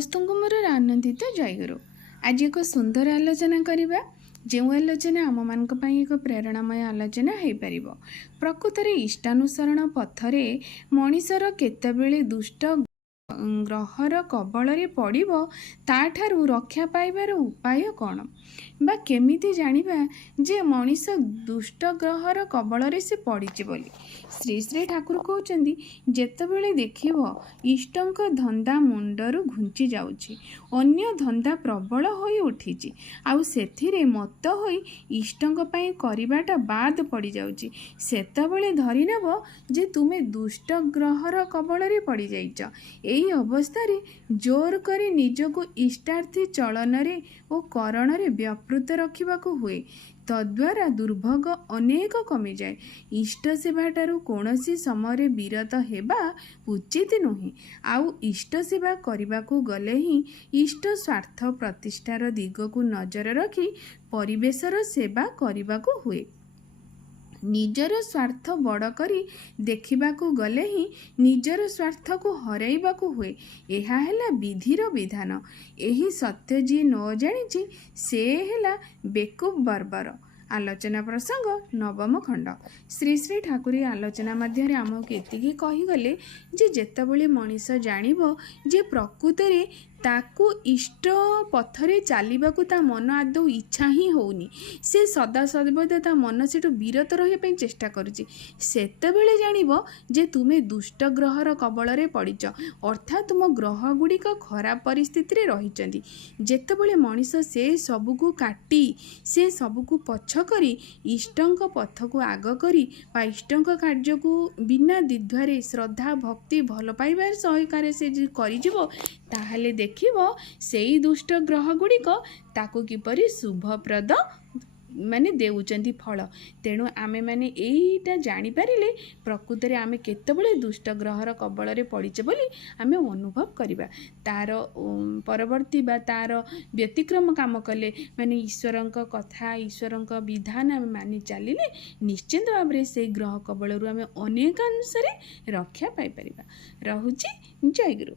ସମସ୍ତଙ୍କୁ ମୋର ଆନନ୍ଦିତ ଜୟଗୁରୁ। ଆଜି ଏକ ସୁନ୍ଦର ଆଲୋଚନା କରିବା, ଯେଉଁ ଆଲୋଚନା ଆମମାନଙ୍କ ପାଇଁ ଏକ ପ୍ରେରଣାମୟ ଆଲୋଚନା ହୋଇପାରିବ। ପ୍ରକୃତରେ ଇଷ୍ଟାନୁସରଣ ପଥରେ ମଣିଷର କେତେବେଳେ ଦୁଷ୍ଟ ଗ୍ରହର କବଳରେ ପଡ଼ିବ, ତାଠାରୁ ରକ୍ଷା ପାଇବାର ଉପାୟ କ'ଣ, ବା କେମିତି ଜାଣିବା ଯେ ମଣିଷ ଦୁଷ୍ଟ ଗ୍ରହର କବଳରେ ସେ ପଡ଼ିଛି ବୋଲି। ଶ୍ରୀ ଶ୍ରୀ ଠାକୁର କହୁଛନ୍ତି, ଯେତେବେଳେ ଦେଖିବ ଇଷ୍ଟଙ୍କ ଧନ୍ଦା ମୁଣ୍ଡରୁ ଘୁଞ୍ଚି ଯାଉଛି, ଅନ୍ୟ ଧନ୍ଦା ପ୍ରବଳ ହୋଇ ଉଠିଛି, ଆଉ ସେଥିରେ ମତ୍ତ ହୋଇ ଇଷ୍ଟଙ୍କ ପାଇଁ କରିବାଟା ବାଦ ପଡ଼ିଯାଉଛି, ସେତେବେଳେ ଧରିନେବ ଯେ ତୁମେ ଦୁଷ୍ଟ ଗ୍ରହର କବଳରେ ପଡ଼ିଯାଇଛ। ଏହି ଅବସ୍ଥାରେ ଜୋର କରି ନିଜକୁ ଇଷ୍ଟାର୍ଥୀ ଚଳନରେ ଓ କରଣରେ ବ୍ୟାପୃତ ରଖିବାକୁ ହୁଏ। ତଦ୍ୱାରା ଦୁର୍ଭୋଗ ଅନେକ କମିଯାଏ। ଇଷ୍ଟ ସେବାଠାରୁ କୌଣସି ସମୟରେ ବିରତ ହେବା ଉଚିତ ନୁହେଁ। ଆଉ ଇଷ୍ଟ ସେବା କରିବାକୁ ଗଲେ ହିଁ ଇଷ୍ଟ ସ୍ୱାର୍ଥ ପ୍ରତିଷ୍ଠାର ଦିଗକୁ ନଜର ରଖି ପରିବେଶର ସେବା କରିବାକୁ ହୁଏ। ନିଜର ସ୍ୱାର୍ଥ ବଡ଼ କରି ଦେଖିବାକୁ ଗଲେ ହିଁ ନିଜର ସ୍ୱାର୍ଥକୁ ହରାଇବାକୁ ହୁଏ। ଏହା ହେଲା ବିଧିର ବିଧାନ। ଏହି ସତ୍ୟ ଯିଏ ନ ଜାଣିଛି ସେ ହେଲା ବେକୁବ ବର୍ବର। ଆଲୋଚନା ପ୍ରସଙ୍ଗ ନବମ ଖଣ୍ଡ। ଶ୍ରୀ ଶ୍ରୀ ଠାକୁର ଆଲୋଚନା ମଧ୍ୟରେ ଆମକୁ ଏତିକି କହିଗଲେ ଯେ ଯେତେବେଳେ ମଣିଷ ଜାଣିବ ଯେ ପ୍ରକୃତରେ ତାକୁ ଇଷ୍ଟ ପଥରେ ଚାଲିବାକୁ ତା ମନ ଆଦୌ ଇଚ୍ଛା ହିଁ ହେଉନି, ସେ ସଦାସର୍ବଦା ତା ମନ ସେଠୁ ବିରତ ରହିବା ପାଇଁ ଚେଷ୍ଟା କରୁଛି, ସେତେବେଳେ ଜାଣିବ ଯେ ତୁମେ ଦୁଷ୍ଟ ଗ୍ରହର କବଳରେ ପଡ଼ିଛ, ଅର୍ଥାତ୍ ତୁମ ଗ୍ରହ ଗୁଡ଼ିକ ଖରାପ ପରିସ୍ଥିତିରେ ରହିଛନ୍ତି। ଯେତେବେଳେ ମଣିଷ ସେ ସବୁକୁ କାଟି, ସେ ସବୁକୁ ପଛ କରି ଇଷ୍ଟଙ୍କ ପଥକୁ ଆଗ କରି ବା ଇଷ୍ଟଙ୍କ କାର୍ଯ୍ୟକୁ ବିନା ଦ୍ୱିଧାରେ ଶ୍ରଦ୍ଧା ଭକ୍ତି ଭଲ ପାଇବାର ସହକାରେ ସେ କରିଯିବ, ତାହେଲେ ଦେଖିବ ସେଇ ଦୁଷ୍ଟ ଗ୍ରହ ଗୁଡ଼ିକ ତାକୁ କିପରି ଶୁଭପ୍ରଦ ଦେଉଛନ୍ତି ଫଳ। ତେଣୁ ଆମେମାନେ ଏଇଟା ଜାଣିପାରିଲେ ପ୍ରକୃତରେ ଆମେ କେତେବେଳେ ଦୁଷ୍ଟ ଗ୍ରହର କବଳରେ ପଡ଼ିଛେ ବୋଲି ଆମେ ଅନୁଭବ କରିବା। ତାର ପରବର୍ତ୍ତୀ ବା ତାର ବ୍ୟତିକ୍ରମ କାମ କଲେ ଈଶ୍ୱରଙ୍କ କଥା, ଈଶ୍ୱରଙ୍କ ବିଧାନ ଆମେ ମାନି ଚାଲିଲେ ନିଶ୍ଚିନ୍ତ ଭାବରେ ସେଇ ଗ୍ରହ କବଳରୁ ଆମେ ଅନେକାଂଶରେ ରକ୍ଷା ପାଇପାରିବା। ରହୁଛି, ଜୟ ଗୁରୁ।